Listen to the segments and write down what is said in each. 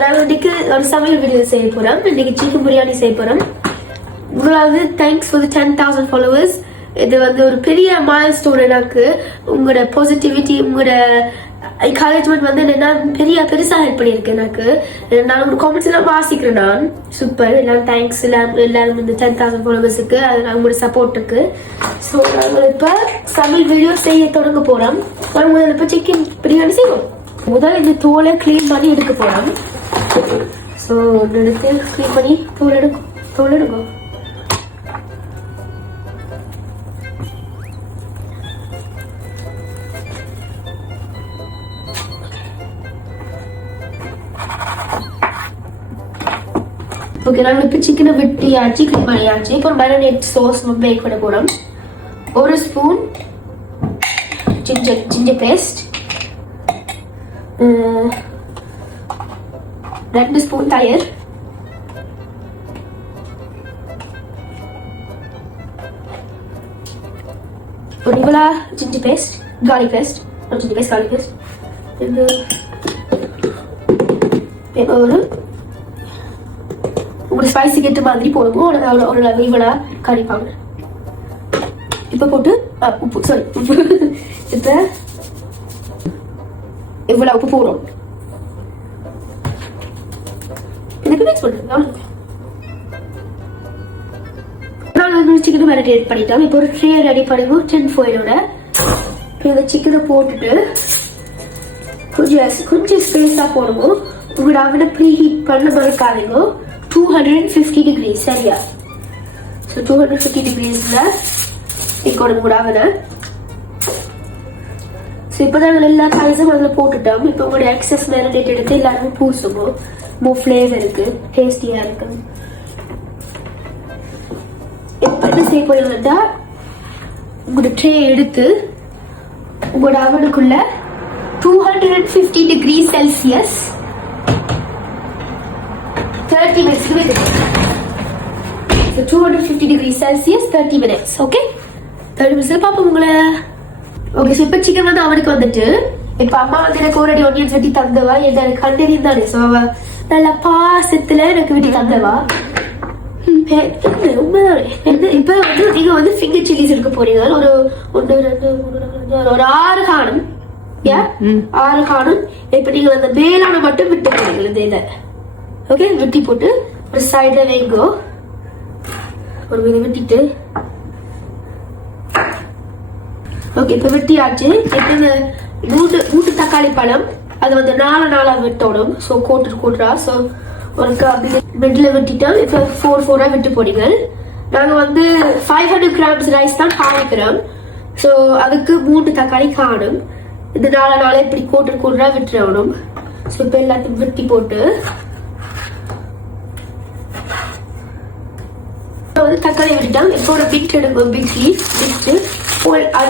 நாங்கள் இன்னைக்கு ஒரு சமையல் வீடியோ செய்ய போறோம். இன்னைக்கு சிக்கன் பிரியாணி செய்ய போறோம். முதலாவது தேங்க்ஸ் ஃபார் 10,000 ஃபாலோவர்ஸ். இது வந்து ஒரு பெரிய மைல் ஸ்டோன் எனக்கு. உங்களோட பாசிட்டிவிட்டி, உங்களோட என்கரேஜ்மெண்ட் வந்து என்னன்னா பெருசா ஹெல்ப் பண்ணியிருக்கு எனக்கு. நான் உங்களோட காமெண்ட்ஸ் எல்லாம் வாசிக்கிறேன். நான் சூப்பர், எல்லாரும் தேங்க்ஸ். எல்லாரும் இந்த 10,000 ஃபாலோவர்ஸுக்கு உங்களோட சப்போர்ட்டுக்கு. ஸோ நாங்கள் இப்போ சமையல் வீடியோ செய்ய தொடங்க போறோம். நாங்கள் முதல்ல இப்போ சிக்கன் பிரியாணி செய்வோம். முதல்ல இந்த தோலை கிளீன் பண்ணி எடுக்க போறோம். ஸோ எடுத்து கிளீன் பண்ணி தோல் எடுக்கும். ஓகே, நாங்கள் இப்போ சிக்கனை வெட்டியாச்சு, கிளீன் பண்ணியாச்சு. இப்போ மேரினேட் சோஸ் மேக் பண்ண போறோம். 1 ஸ்பூன் ஜிஞ்சர் பேஸ்ட், 2 ஸ்பூன் தயிர், 1 இவ்வளோ ginger paste, garlic paste, garlic paste, ஒரு உங்களோட ஸ்பைசி கேட்ட மாதிரி போடுவோம். ஒரு இவ்வளோ கறி பவுடர் இப்போ போட்டு உப்பு இப்போ இவ்வளவு உப்பு போடுறோம். எனக்கு மிக்ஸ் பண்ணுறேன். சிக்கனை மேரினேட் பண்ணிட்டோம். இப்போ ஒரு ட்ரே ரெடி பண்ணுவோம் டின் ஃபாயிலோட. இந்த சிக்கனை போட்டுட்டு கொஞ்சம் ஸ்பேஸாக போடுவோம். உங்களோட அவனை ப்ரீ ஹீட் பண்ண மறக்காதீங்க. 250 degrees சரியா? ஸோ 250 degreesல இருக்கணும் உங்களோட அவனை. ஸோ இப்போ நாங்கள் எல்லா காய்ஸும் அதில் போட்டுட்டோம். இப்போ உங்களோட எக்ஸஸ் மேரினேட் எடுத்து எல்லாருமே பூசுவோம். மோர் ஃப்ளேவர் இருக்கு, டேஸ்டியாக இருக்கு. இப்போ என்ன செய்ய போறீங்கன்னா, உங்களோட ட்ரே எடுத்து உங்களோட அவனுக்குள்ள 250 degrees Celsius 30 minutes வைக்கணும். So 250 degrees Celsius 30 minutes. Okay, 30 minutes பார்ப்போம் உங்களை. ஓகே, ஸோ இப்போ சிக்கன் வந்து அவனுக்கு வந்துட்டு, இப்போ அம்மா வந்து எனக்கு ஒரு ஒனியன் வெட்டி தந்தவா. எனக்கு கண்டறி தானே, ஸோ அவ நல்லா பாசத்துல எனக்கு வெட்டி தந்தவா. உண்மைதானே. இப்போ வந்து நீங்க வந்து ஃபிங்கர் சில்லிஸ் எடுக்க போறீங்க. ஒரு 1 2 3 4 ஒரு 6 காணும். 6 காணும். இப்போ நீங்க அந்த மேலான மட்டும் விட்டு போறீங்க இந்த இதை. ஓகே, வெட்டி போட்டு ஒரு சைட்ல வைங்கோ. ஒரு மீது வெட்டிட்டு ஓகே, இப்போ வெட்டியாச்சு. இப்போ மூட்டு தக்காளி பழம் அது வந்து 4 வெட்டணும். ஸோ கோட்டுறா. ஸோ ஒரு மிடில் வெட்டிட்டோம். இப்போ 4 விட்டு போடுங்க. நாங்கள் வந்து 500 grams ரைஸ் தான் காய்க்கிறோம். ஸோ அதுக்கு 3 தக்காளி காணும். இந்த 4 இப்படி கோட்டுறா விட்டுறணும். ஸோ இப்போ எல்லாத்தையும் வெட்டி போட்டு வந்து தக்காளி விட்டுட்டோம். இப்போ ஒரு பிட் எடுக்கும்.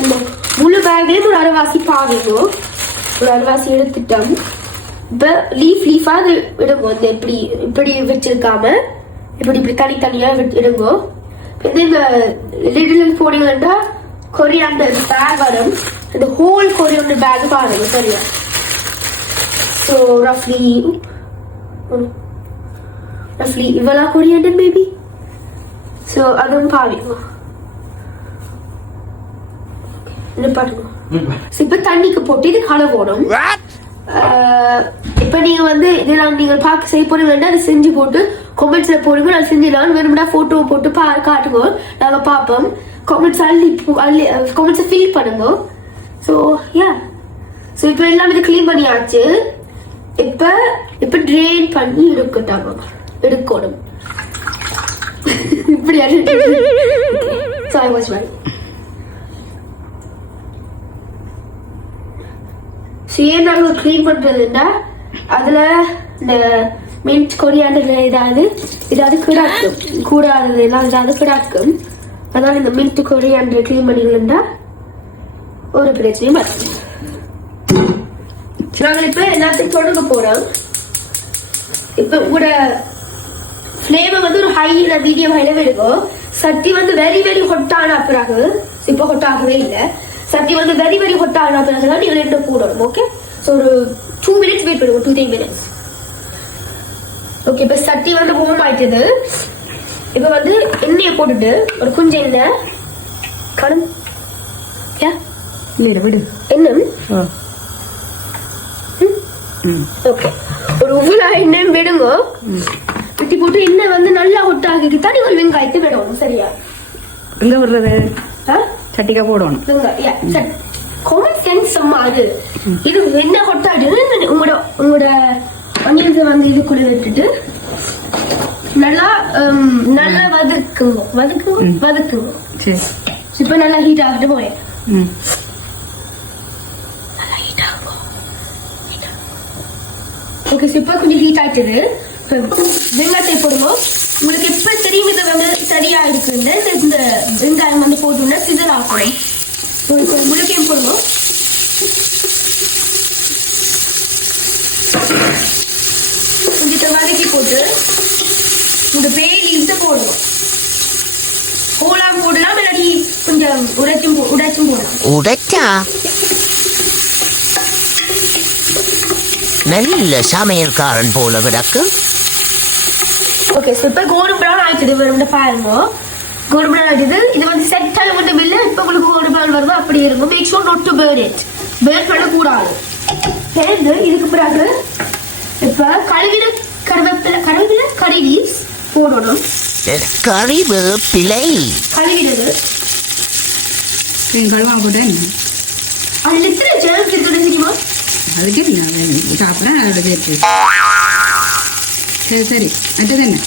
இந்த முழு பேக்லேயும் ஒரு அரைவாசி பாவிக்கும். ஒரு அரைவாசி எடுத்துட்டோம். இப்போ லீஃபா அது இடுங்கோ. இந்த இப்படி வச்சிருக்காம இப்படி தனித்தனியா இடுங்கோ. இந்த லிட்டில் போனீங்கன்னா கொரியாண்டர் பேக் வரும். இந்த ஹோல் கொரியாண்டர் பேக் பாருங்க சரியா? ஸோ ரஃப்லி இவ்வளோ கொரியாண்டர் மேபி. ஸோ அதுவும் பாவிங்க. இப்ப தண்ணிக்கு போட்டு இது கலவோடும். இப்ப நீங்க வந்து இதெல்லாம் நீங்க பார்க்க செய்ய போறீங்க, அதை செஞ்சு போட்டு கமெண்ட்ஸ்ல போடுங்க. நான் செஞ்சிடலாம். வேணும்னா போட்டோ போட்டு காட்டுங்க, நாங்க பார்ப்போம். கமெண்ட்ஸ் கமெண்ட்ஸ் ஃபில் பண்ணுங்க. ஸோ ஸோ இப்போ எல்லாம் இது கிளீன் பண்ணியாச்சு. இப்ப ட்ரெயின் பண்ணி எடுக்கணும். இப்படி So I was right. ஏன் நாங்கள் கிளீன் பண்றதுன்னா அதுல இந்த மின்ட் கொரியாண்டர் ஏதாவது கிடாக்கும் கூடாதது எல்லாம் ஏதாவது கிடாக்கும். அதனால இந்த மின்ட் கொரியாண்டர் கிளீன் பண்ணிக்கலன்னா ஒரு பிரச்சனையும் வரும். நாங்கள் இப்ப எல்லாத்தையும் தொடங்க போறோம். இப்ப உங்களோட ஃப்ளேமை வந்து ஒரு ஹைல மீடியம் ஹைல விடுவோம். சட்டி வந்து வெரி வெரி ஹொட்டான பிறகு, இப்போ ஹொட்டாகவே இல்லை. சட்டி வந்து வெரி வெரி ஹொட்டான பிறகு தான் நீங்கள் 2 போடணும். ஓகே, ஸோ ஒரு 2 minutes வெயிட் பண்ணுவோம். 2-3 minutes. ஓகே, இப்ப சட்டி வந்து warm ஆயிட்டது. இப்ப வந்து எண்ணெயை போட்டுட்டு ஒரு கொஞ்சம் எண்ணெய் கடும் இல்ல விடு என்ன ஓகே, ஒரு உவ்வளா எண்ணெய் விடுங்க. விட்டி போட்டு எண்ணெய் வந்து நல்லா ஹொட் ஆகிட்டு தான் நீங்கள் வெங்காயத்தை விடணும். சரியா? எங்க விடுறது? சட்டிக்கா போடணும். காமன் சென்ஸ் அம்மா. அது இது என்ன ஹொட் ஆகிட்டு உங்களோட அனியன்ஸை வந்து இதுக்குள்ள விட்டுட்டு நல்லா நல்லா வதக்குங்க. இப்ப நல்லா ஹீட் ஆகிட்டு போறேன். ஓகே, இப்ப கொஞ்சம் ஹீட் ஆயிட்டது. வெங்காயத்தை போடுவோம். உங்களுக்கு எப்ப தெரியும் இதை வந்து சரியா இருக்குன்னு இந்த வெங்காயம் வந்து போட்டோம்னா சிதற ஆகணும். இப்போ முழுக்கையும் போடுவோம். கொஞ்சம் வதக்கி போட்டு இந்த பேய் லீவ்ஸை போடுவோம். கோலாம் போடலாம், இல்லாட்டி கொஞ்சம் உடைச்சும் போடலாம். உடைச்சா நல்ல சமையல்காரன் போல கிடக்கு. ஓகே, இப்ப கோல்டன் பிரவுன் ஆயிடுது. வேற பாருங்க, கோல்டன் பிரவுன் ஆயிடுது. இது வந்து செட் ஆன மட்டும் இல்ல, இப்ப உங்களுக்கு கோல்டன் பிரவுன் வருது அப்படி இருக்கும். Make sure not to burn it. burn பண்ண கூடாது. சேர்ந்து இதுக்கு பிறகு இப்ப கழுவின கருவேப்பிலை கறி லீவ்ஸ் போடணும். கறிவேப்பிலை கழுவினது கழுவா போட்டேன். அது எத்தனை ஜெர்ம்ஸ் இருக்கு தெரியுமா? அதுக்கு சாப்பிட அதோட சேர்த்து. சரி சரி, மற்றது என்ன?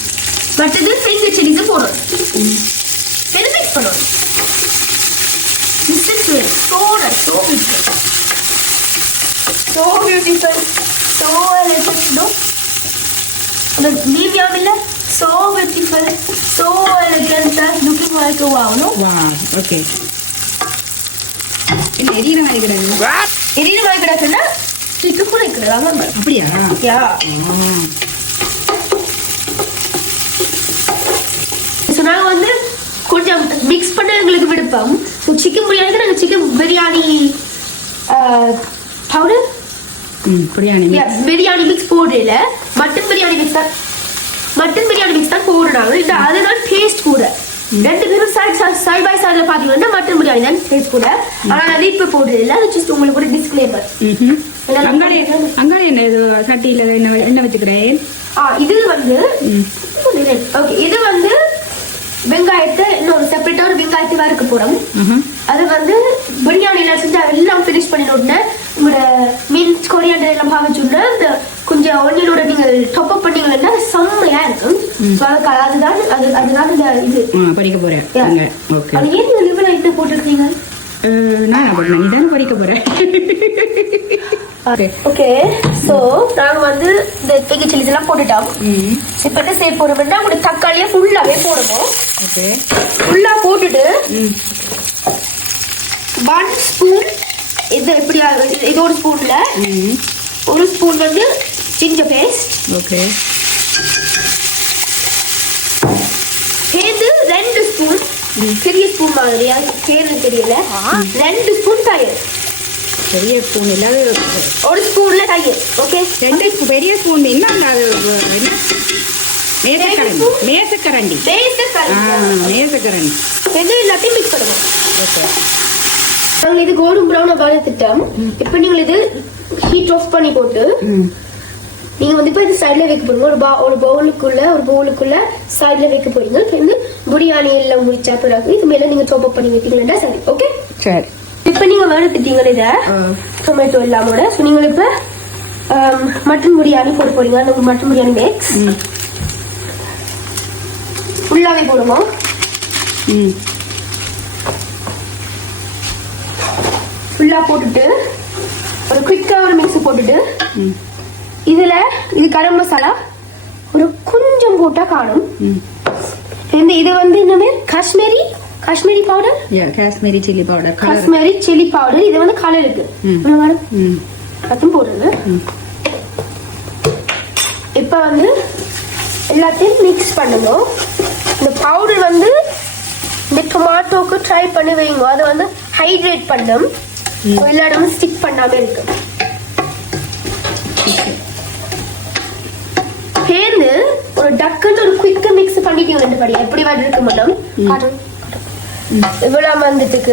மற்றது ஃபிங்கர் சில்லிஸ் போடணும். மிக்ஸ் பண்ணணும். So beautiful, so elegant, no? The medium is so beautiful, so elegant, looking like a wow, no? Wow, okay. எரியிற மாதிரி கிடக்கு. எரியிற மாதிரி கிடக்குன்னா சிக்கு கூட இருக்கிறதா? அப்படியா? யா. நாங்கள் வந்து கொஞ்சம் மிக்ஸ் பண்ண எங்களுக்கு விடுப்போம். சிக்கன் பிரியாணிக்கு நாங்கள் chicken biryani powder biryani mix போடல, மட்டன் பிரியாணி மிக்ஸ் தான் போடுறாங்க. இந்த அதனால டேஸ்ட் கூட. ரெண்டு பேரும் சைட் பை சைட்ல பாத்தீங்கன்னா மட்டன் பிரியாணி தான் டேஸ்ட் கூட. ஆனா நான் இப்ப போடுறதில்ல, அது ஜஸ்ட் உங்களுக்கு ஒரு டிஸ்க்ளைமர். அங்காடி என்ன இது சட்டியில என்ன வச்சுக்கிறேன்? இது வந்து ஓகே, இது வந்து வெங்காயத்தை இன்னொரு செப்பரேட்டா ஒரு வெங்காயத்தை வறுக்க போறோம். அது வந்து பிரியாணியில செஞ்சு எல்லாம் பினிஷ் பண்ணினோடனே உங்களோட மீன் கொரியாண்டர் எல்லாம் பாவச்சுடனே இந்த கொஞ்சம் ஒன்னியோட நீங்க டாப் அப் பண்ணீங்கன்னா செம்மையா இருக்கும். அதுதான் இந்த இது படிக்க போறேன். அது ஏன் நீங்க லிவ் என்ன போட்டுருக்கீங்க? நான் நீதான் படிக்க போறேன். ஓகே, சோ நாங்க வந்து இந்த பிகி சில்லிஸ் எல்லாம் போட்டுட்டோம். இப்ப என்ன செய்ய போறோம்னா உங்களுக்கு தக்காளியை ஃபுல்லாவே போடுவோம். ஓகே, ஃபுல்லா போட்டுட்டு 1 ஸ்பூன் இது எப்படி இது ஒரு ஸ்பூன்ல 1 ஸ்பூன் வந்து ஜிஞ்சர் பேஸ்ட். ஓகே, சேர்ந்து 2 ஸ்பூன் பெரிய ஸ்பூன் மாதிரியா பேரு தெரியல, 2 ஸ்பூன் தயிர். பெரிய ஸ்பூன் இல்லாத 1 ஸ்பூன்ல தயிர். ஓகே, 2 பெரிய ஸ்பூன் என்ன மேசக்கரண்டி ரெண்டு எல்லாத்தையும் மிக்ஸ் பண்ணுவோம். ஓகே, நாங்க இது கோல்டன் பிரவுன் வறுத்துட்டோம். இப்போ நீங்க இது ஹீட் ஆஃப் பண்ணி போட்டு நீங்க வந்து இப்ப இது சைடுல வைக்க போறீங்க. ஒரு பவுலுக்குள்ள சைடுல வைக்க போறீங்க. வந்து பிரியாணி எல்லாம் முடிச்சா பிறகு இது மேல நீங்க சாப் பண்ணி வைத்தீங்கன்னா சரி. ஓகே, சரி. இப்ப நீங்க வறுத்துட்டீங்க இத டொமேட்டோ எல்லாமோட. சோ நீங்க இப்ப மட்டன் பிரியாணி போட போறீங்க. அந்த மட்டன் பிரியாணி மிக்ஸ் ஃபுல்லாவே போடுவோம். ஃபுல்லா போட்டுட்டு ஒரு குயிக்கா ஒரு மிக்ஸ் போட்டுட்டு இதுல இது கரம் மசாலா ஒரு கொஞ்சம் போட்டா காணும். இது வந்து என்ன Kashmiri powder, Kashmiri chilli powder, Kashmiri chilli powder. இது வந்து கலருக்கு அதுவும் போடுறது. இப்ப வந்து எல்லாத்தையும் மிக்ஸ் பண்ணணும். இந்த பவுடர் வந்து இந்த டொமாட்டோக்கு ட்ரை பண்ணி வைங்க. அதை வந்து ஹைட்ரேட் பண்ணும், எல்லா இடமும் ஸ்டிக் பண்ணாம இருக்கு. சேர்ந்து ஒரு டக்குன்னு ஒரு குயிக்கா மிக்ஸ் பண்ணிட்டீங்க படி எப்படி வாடி இருக்க மாட்டோம் காட்டும் இவ்வளவு வந்துட்டுக்கு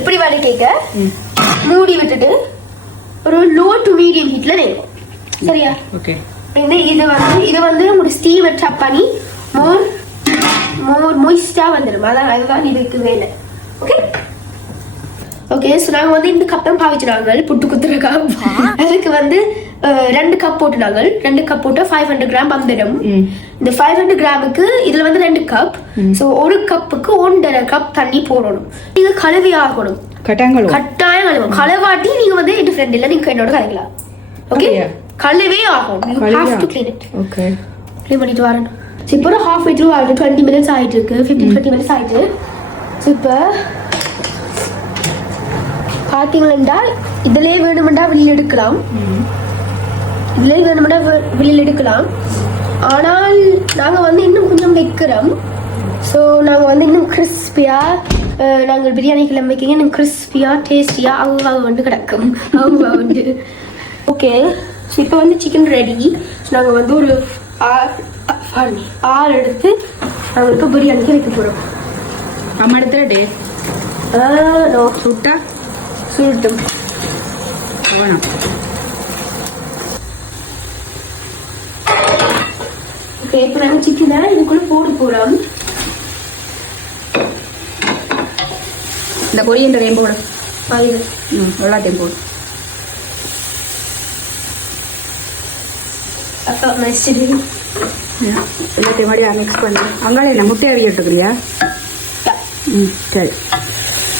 எப்படி வாடி கேட்க மூடி விட்டுட்டு ஒரு லோ டு மீடியம் ஹீட்ல வேணும் சரியா ஓகே இது வந்து உங்களுக்கு ஸ்டீம் ட்ராப் பண்ணி மோர் மொய்ஸ்டா வந்துடும் அதுதான் இதுக்கு வேலை ஓகே ஓகே ஸோ நாங்கள் வந்து இந்த கப் தான் பாவிச்சினாங்க புட்டு குத்துற கப் அதுக்கு வந்து 2 கப் போட்டுனாங்க 2 கப் போட்டு 500 கிராம் வந்துடும் இந்த 500 கிராமுக்கு இதுல வந்து 2 கப் ஸோ ஒரு கப்புக்கு 1.5 கப் தண்ணி போடணும் நீங்க கழுவி ஆகணும் கட்டாயம் கழுவும் கழுவாட்டி நீங்க வந்து டிஃபரெண்ட் இல்லை நீங்க என்னோட கலைக்கலாம் ஓகே கழுவே ஆகும் you have to clean it okay clean பண்ணிட்டு வரணும் ஸோ இப்போ ஒரு ஹாஃப் வே த்ரூ ஆகிட்டு 20 மினிட்ஸ் ஆகிட்டு இருக்கு 15-20 மினிட்ஸ் ஆகிட்டு ஸோ இப்போ பார்த்தீங்களா இதுலேயே வேணுமெண்டா வெளியில் எடுக்கலாம் ஆனால் நாங்கள் வந்து இன்னும் கொஞ்சம் வைக்கிறோம் ஸோ நாங்கள் வந்து இன்னும் கிறிஸ்பியாக நாங்கள் பிரியாணி கிளம்பி வைக்கிங்க இன்னும் கிறிஸ்பியாக டேஸ்டியாக அவங்க வந்து கிடக்கும் அவங்க வந்து ஓகே ஸோ இப்போ வந்து சிக்கன் ரெடி ஸோ நாங்கள் வந்து ஒரு 6 எடுத்து நாங்கள் இப்போ பிரியாணிக்கு வைக்க போகிறோம் அம்மா எடுத்துடே சுட்டா சுருட்டும் வேணாம் ஓகே இப்போ நாங்கள் சிக்கனை இதுக்குள்ளே போட போகிறோம் இந்த கொரியண்டரையும் போடு இது எல்லாத்தையும் போடு அப்போ மசிடு எல்லாத்தையும் மறுபடியும் மிக்ஸ் பண்ணி அங்காலே என்ன முட்டை அவிய விட்டுக்கிறியா சரி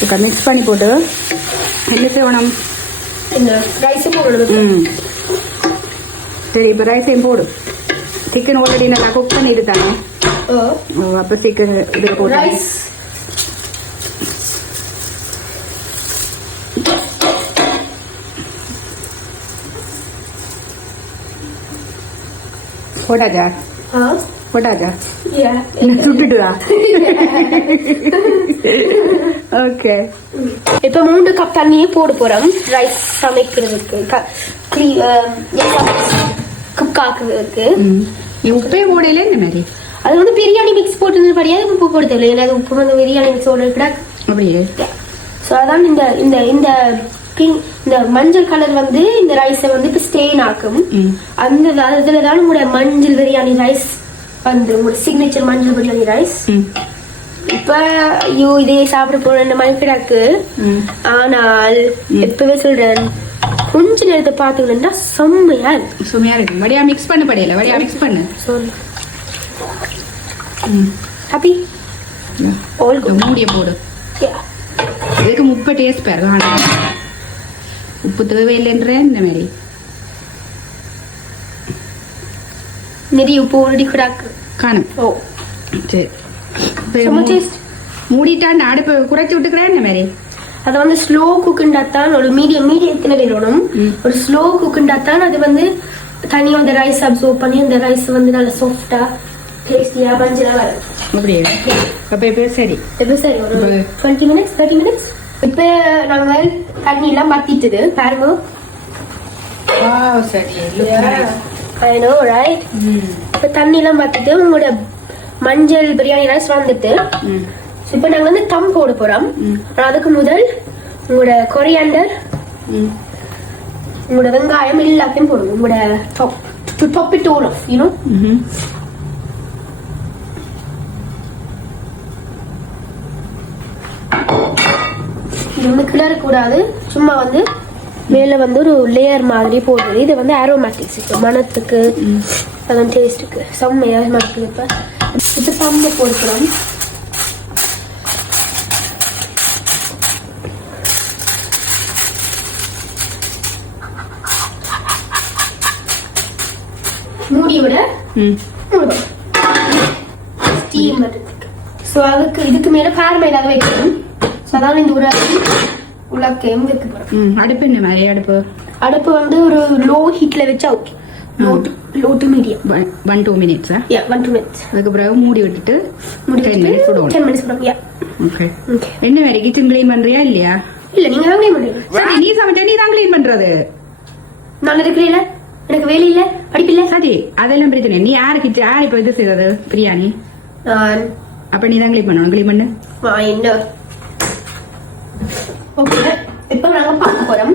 இப்போ மிக்ஸ் பண்ணி போட்டு என்ன செய்யணும் இந்த ரைஸும் போடணும் சரி இப்போ ரைஸையும் போடு சிக்கன் ஆல்ரெடி நல்லா குக் பண்ணிட்டு தானே அப்போ சிக்கன் இதில் போடு ரைஸ் போட்டாச்சா சுட்டுட்டுதா ஓகே இப்போ 3 கப் தண்ணியே போட போறோம் ரைஸ் சமைக்கிறதுக்கு குக் ஆக்குறதுக்கு உப்பே போடல இந்த மாதிரி அது வந்து பிரியாணி மிக்ஸ் போட்டு படியாது உப்பு போட தேவையில்லை ஏன்னா அது உப்பு வந்து பிரியாணி மிக்ஸ் போட அப்படியே ஸோ அதான் இந்த இந்த இந்த இந்த மஞ்சள் கலர் வந்து இந்த ரைஸை வந்து இப்போ ஸ்டெயின் ஆக்கும் அந்த இதுல தான் உங்களோட மஞ்சள் பிரியாணி ரைஸ் வந்து உங்களோட சிக்னேச்சர் மஞ்சள் பிரியாணி ரைஸ் இப்ப ஐயோ இதே சாப்பிட போற மணிக்கிடாக்கு ஆனால் எப்பவே சொல்றேன் கொஞ்ச நேரத்தை பாத்துக்கிட்டா செம்மையா இருக்கு வடியா மிக்ஸ் பண்ண படையில வடியா மிக்ஸ் பண்ணு சொல்லு ஹாப்பி ஆல் குட் மூடிய போடு இதுக்கு உப்பு டேஸ்ட் பாரு உப்பு தேவையில்லைன்ற இந்த மாதிரி நிறைய உப்பு ஓடி கிடாக்கு காணும் ஓ சரி மூடிட்டான் அடுப்பு குறைச்சி விட்டுக்கிறேன் இந்த மாதிரி அது வந்து ஸ்லோ குக்குண்டாத்தான் ஒரு மீடியத்துல வேணும் ஒரு ஸ்லோ குக்குண்டாத்தான் அது வந்து தனியா அந்த ரைஸ் அப்சர்வ் பண்ணி அந்த ரைஸ் வந்து நல்லா சாஃப்டா டேஸ்டியா மஞ்சளா வரும் அப்படியே அப்ப இப்ப சரி ஒரு 20 மினிட்ஸ் 30 மினிட்ஸ் இப்ப நாங்க தண்ணி எல்லாம் மாத்திட்டது பாருங்க I know right இப்ப தண்ணி எல்லாம் மாத்திட்டு உங்களோட மஞ்சள் பிரியாணி ரைஸ் வந்துட்டு இப்ப நாங்க வந்து தம் போட போறோம் அதுக்கு முதல் உங்களோட கொரியாண்டர் உங்களோட வெங்காயம் எல்லாத்தையும் போடுங்க உங்களோட top it all off you know இது வந்து கிளற கூடாது சும்மா வந்து மேல வந்து ஒரு லேயர் மாதிரி போடுறது இது வந்து அரோமேட்டிக்ஸ் மனத்துக்கு அதன் டேஸ்ட்டுக்கு செம்மையா மணக்குது இப்ப செம்ம போடுறோம் மூடி விட ஸ்டீம் ஸோ அதுக்கு இதுக்கு மேல ஃபேர் மேலாக வைக்கணும் ஸோ அதான் இந்த ஒரு உலக்கையும் வைக்க போறோம் அடுப்பு என்ன மாதிரி அடுப்பு வந்து ஒரு லோ ஹீட்ல வச்சா okay low to medium 1-2 மினிட்ஸா 1-2 minutes அதுக்கு பிறகு மூடி விட்டுட்டு 10 மினிட்ஸ் விடுவோம் 10 மினிட்ஸ் விடுவோம் ஓகே என்ன மாதிரி கிச்சன் க்ளீன் பண்றியா இல்லையா இல்ல நீங்க தான் க்ளீன் பண்றீங்க நீ சமைச்சா நீ தான் க்ளீன் பண்றது நான் இருக்கிறீல எனக்கு வேலை இல்ல அடிப்பில்ல. சரி அதெல்லாம் பிரச்சனை இல்லை. நீ யாருக்கு யார் இப்போ இது செய்வது பிரியாணி? நான் அப்ப நீ தான் கிளீன் பண்ணணும். கிளீன் பண்ணு. என்ன ஓகே இப்போ நாங்க பார்க்க போறோம்.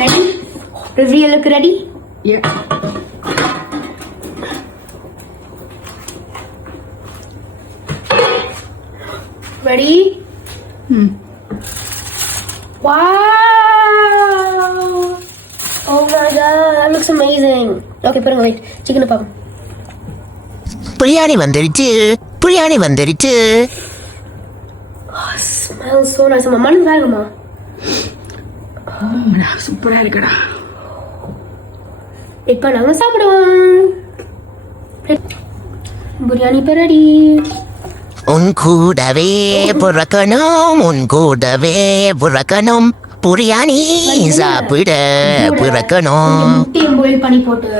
ரெடி ரிவியலுக்கு ready. Ready. Wow! Oh my god, that looks amazing. Okay, put it wait. Chicken up. Biryani வந்துருச்சு, பிரியாணி வந்துருச்சு. Oh, smells so nice. அம்மா மண்ணு வேணுமா? சூப்பரா இருக்குடா. இப்போ நாங்க சாப்பிடுவோம். பிரியாணி இப்போ ரெடி. உன் கூடவே பிறக்கணும், உன் கூடவே பிறக்கணும், பிரியாணி சாப்பிட பிறக்கணும். முட்டையும் பாயில் பண்ணி போட்டு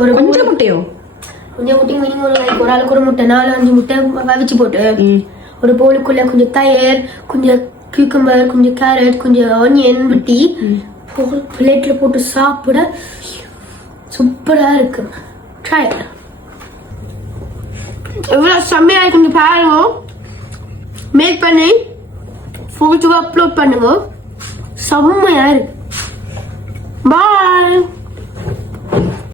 ஒரு கொஞ்சம் முட்டையோ? கொஞ்சம் முட்டை மீனிங் ஒரு ஆளுக்கு ஒரு முட்டை 4-5 முட்டை வச்சு போட்டு ஒரு போலுக்குள்ள கொஞ்சம் தயிர், கொஞ்சம் கியூக்கம்பர், கொஞ்சம் கேரட், கொஞ்சம் ஆனியன் வெட்டி பிளேட்ல போட்டு சாப்பிட சூப்பரா இருக்கு. ட்ரை எவ்வளவு செம்மையா இருக்கு கொஞ்சம் பாருங்க. மேக் பண்ணி போட்டோ அப்லோட் பண்ணுங்க. செம்மையா இருக்கு. பாய்.